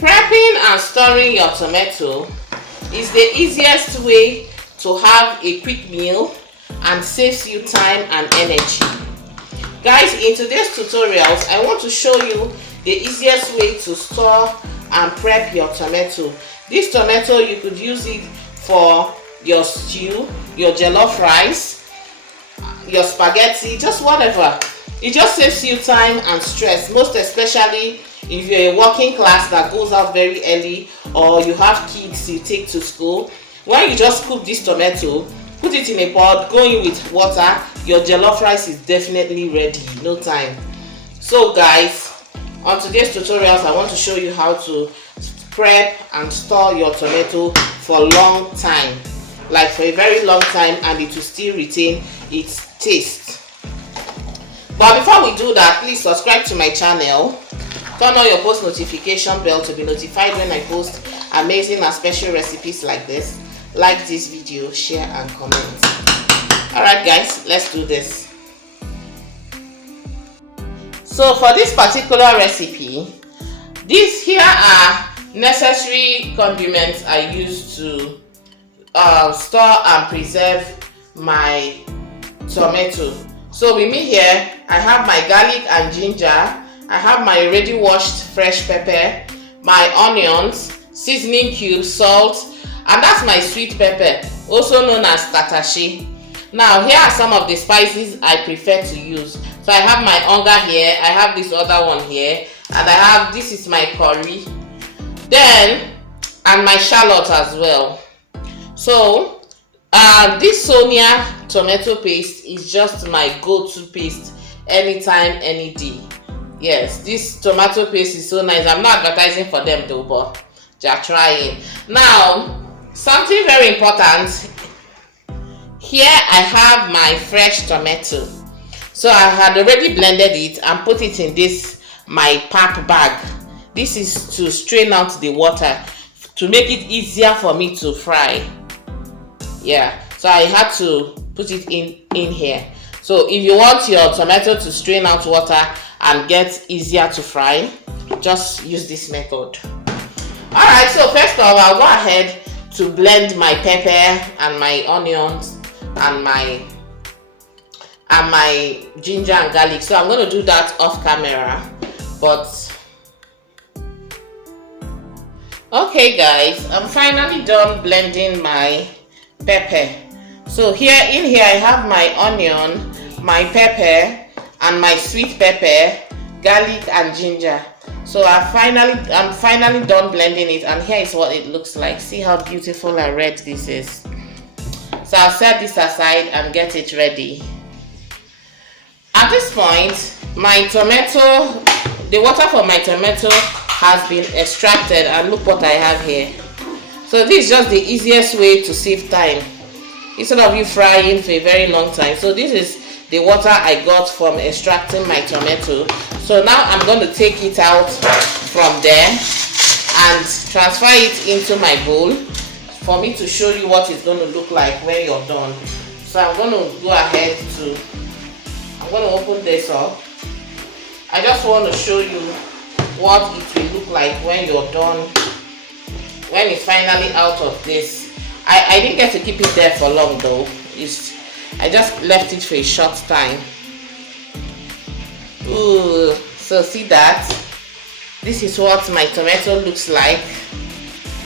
Prepping and storing your tomato is the easiest way to have a quick meal and saves you time and energy. Guys, in today's tutorials, I want to show you the easiest way to store and prep your tomato. This tomato, you could use it for your stew, your jollof rice, your spaghetti, just whatever. It just saves you time and stress, most especially if you're a working class that goes out very early or you have kids you take to school. When you just cook this tomato, put it in a pot, go in with water, your jollof rice is definitely ready, no time. So guys, on today's tutorials, I want to show you how to prep and store your tomato for a long time, like for a very long time, and it will still retain its taste. But before we do that, please subscribe to my channel, turn on your post notification bell to be notified when I post amazing and special recipes like this. Like this video, share and comment. Alright guys, let's do this. So for this particular recipe, these here are necessary condiments I use to store and preserve my tomato. So with me here, I have my garlic and ginger, I have my already washed fresh pepper, my onions, seasoning cubes, salt, and that's my sweet pepper, also known as tatashi. Now here are some of the spices I prefer to use. So I have my onga here, I have this other one here, and I have, this is my curry, then, and my shallot as well. So this Sonia tomato paste is just my go-to paste anytime, any day. Yes, this tomato paste is so nice. I'm not advertising for them though, but just trying. Now, something very important. Here I have my fresh tomato. So I had already blended it and put it in this my pap bag. This is to strain out the water to make it easier for me to fry. Yeah, so I had to put it in here. So if you want your tomato to strain out water and get easier to fry, just use this method. Alright, so first of all, I'll go ahead to blend my pepper and my onions and my ginger and garlic. So I'm going to do that off camera. But okay guys, I'm finally done blending my pepper. So here I have my onion, my pepper and my sweet pepper, garlic and ginger. So I'm finally done blending it, and here is what it looks like. See how beautiful and red this is. So I'll set this aside and get it ready. At this point, my tomato, the water for my tomato has been extracted, and look what I have here. So this is just the easiest way to save time instead of you frying for a very long time. So this is the water I got from extracting my tomato. So now I'm going to take it out from there and transfer it into my bowl for me to show you what it's going to look like when you're done. So I'm going to go ahead to, I'm going to open this up. I just want to show you what it will look like when you're done, when it's finally out of this. I didn't get to keep it there for long though. I just left it for a short time. Ooh, so see that? This is what my tomato looks like.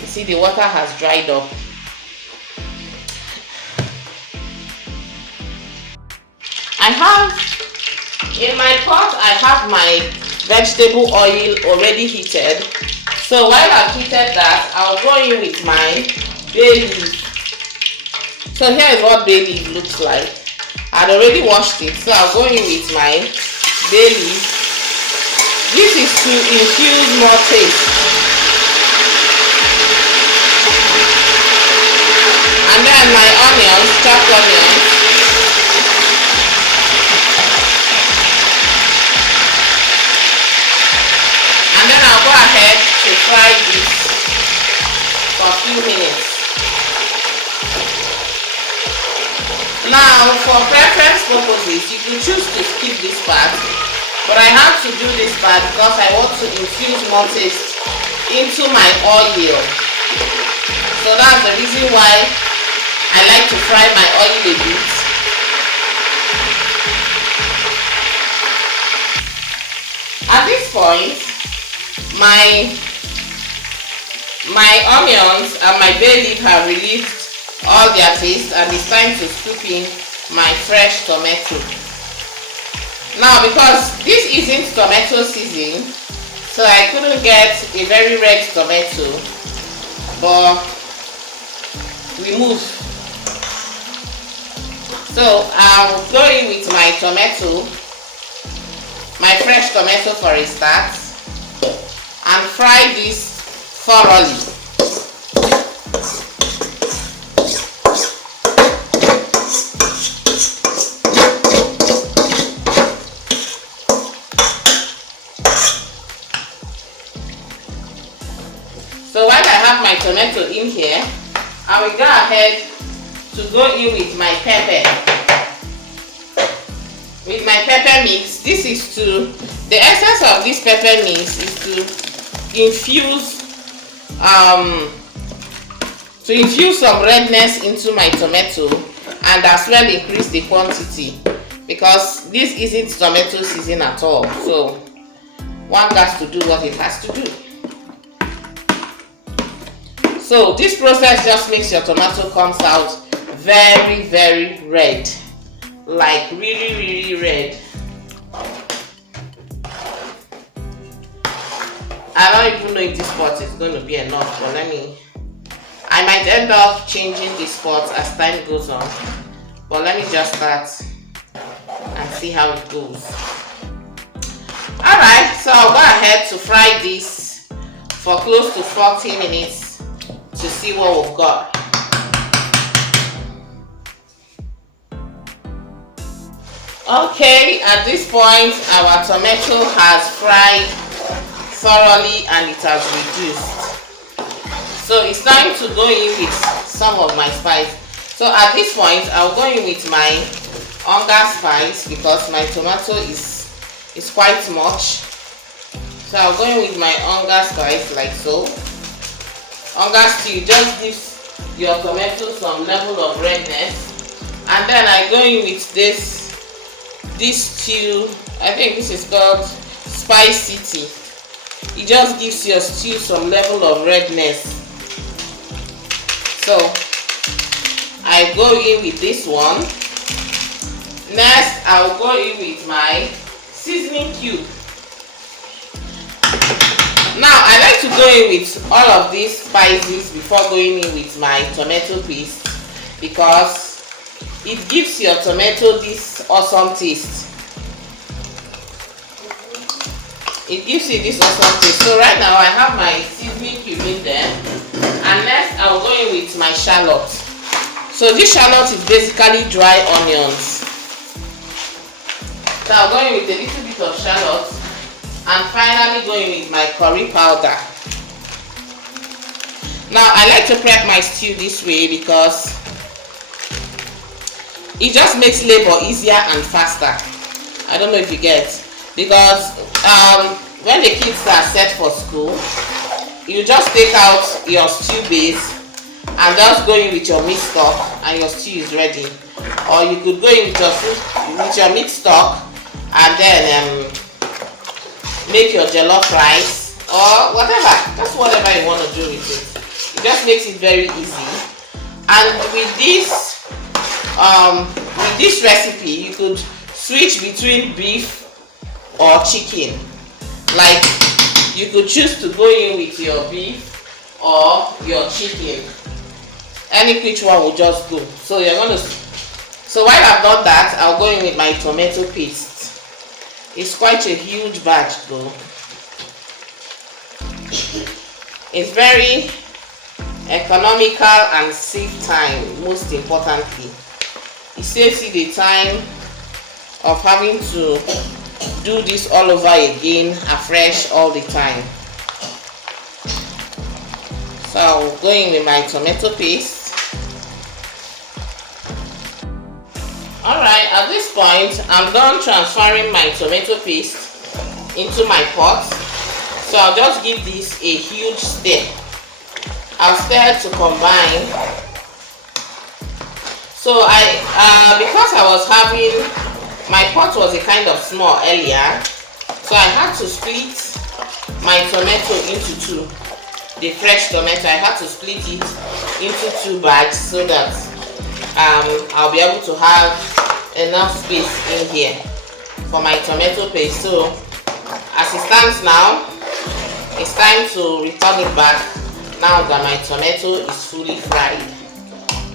You see the water has dried up. I have, in my pot, I have my vegetable oil already heated. So while I've heated that, I'll go in with my bay leaf. So here is what bay leaf looks like. I'd already washed it, so I'll go in with my bay leaf. This is to infuse more taste. And then my onions, chopped onions. And then I'll go ahead to fry this for a few minutes. Now, for preference purposes, you can choose to skip this part, but I have to do this part because I want to infuse more taste into my oil. So that's the reason why I like to fry my oil a bit. At this point, my onions and my bay leaf have released all their taste, and it's time to scoop in my fresh tomato. Now, because this isn't tomato season, so I couldn't get a very red tomato, but we move. So I'll go in with my tomato, my fresh tomato for a start, and fry this thoroughly. So while I have my tomato in here, I will go ahead to go in with my pepper. With my pepper mix, this is the essence of this pepper mix is to infuse some redness into my tomato, and as well increase the quantity, because this isn't tomato season at all. So one has to do what it has to do. So this process just makes your tomato comes out very, very red, like really, really red. I don't even know if this pot is going to be enough, but I might end up changing this pot as time goes on, but let me just start and see how it goes. Alright, so I'll go ahead to fry this for close to 40 minutes to see what we've got. Okay, at this point our tomato has fried thoroughly and it has reduced. So it's time to go in with some of my spice. So at this point I'll go in with my onga spice, because my tomato is quite much. So I'll go in with my onga spice like so. Onga stew just gives your tomato some level of redness, and then I go in with this stew. I think this is called Spice City. It just gives your stew some level of redness. So I go in with this one. Next I'll go in with my seasoning cube. Now I like to go in with all of these spices before going in with my tomato paste, because it gives your tomato this awesome taste. It gives you this awesome taste. So right now I have my seasoning cube in there, and next I'll go in with my shallot. So this shallot is basically dry onions. So I'll go in with a little bit of shallot, and finally going with my curry powder. Now I like to prep my stew this way because it just makes labor easier and faster. I don't know if you get, because when the kids are set for school, you just take out your stew base and just go in with your meat stock and your stew is ready. Or you could go in with your meat stock and then make your jollof rice or whatever. That's whatever you want to do with it. It just makes it very easy. And with this recipe, you could switch between beef or chicken. Like you could choose to go in with your beef or your chicken. Any which one will just go. So so while I've done that, I'll go in with my tomato paste. It's quite a huge batch though. It's very economical and save time, most importantly. It saves you the time of having to do this all over again afresh all the time. So going with my tomato paste. Alright, at this point I'm done transferring my tomato paste into my pot. So I'll just give this a huge stir. I'll stir to combine. So because I was having, my pot was a kind of small earlier, so I had to split my tomato into two. The fresh tomato, I had to split it into two bags so that I'll be able to have enough space in here for my tomato paste. So as it stands now, it's time to return it back now that my tomato is fully fried.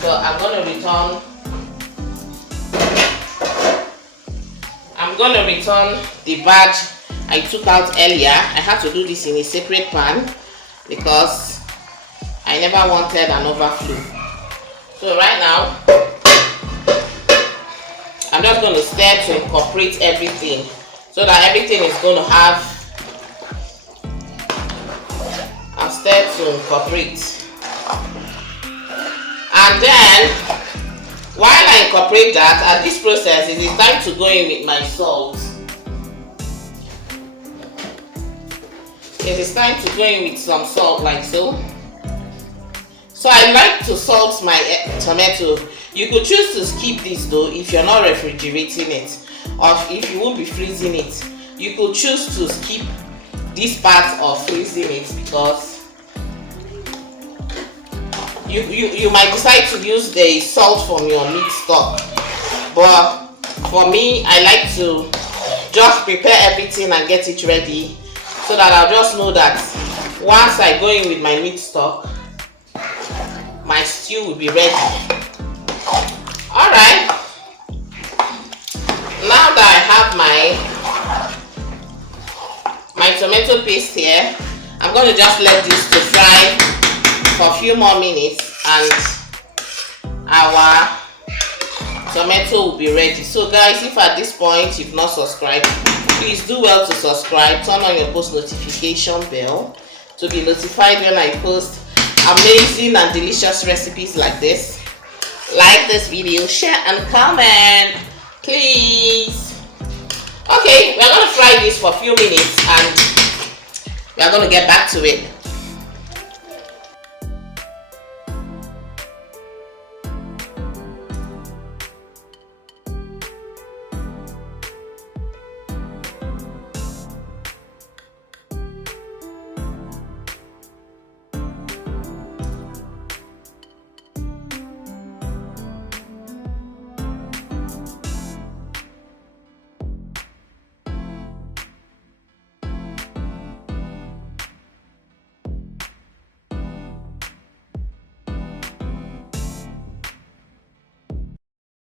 So I'm going to return the bag I took out earlier. I had to do this in a separate pan because I never wanted an overflow. So right now, I'm just going to stir to incorporate everything so that everything is going to have, I'll stir to incorporate. And then, while I incorporate that, at this process, it is time to go in with my salt. It is time to go in with some salt like so. So I like to salt my tomato. You could choose to skip this though if you're not refrigerating it, or if you won't be freezing it. You could choose to skip this part of freezing it because you might decide to use the salt from your meat stock. But for me, I like to just prepare everything and get it ready so that I'll just know that once I go in with my meat stock, my stew will be ready. Alright, now that I have my tomato paste here, I'm going to just let this to fry for a few more minutes and our tomato will be ready. So guys, if at this point you've not subscribed, please do well to subscribe, turn on your post notification bell to be notified when I post amazing and delicious recipes like this. Like this video, share and comment, please. Okay, we're going to fry this for a few minutes and we're going to get back to it.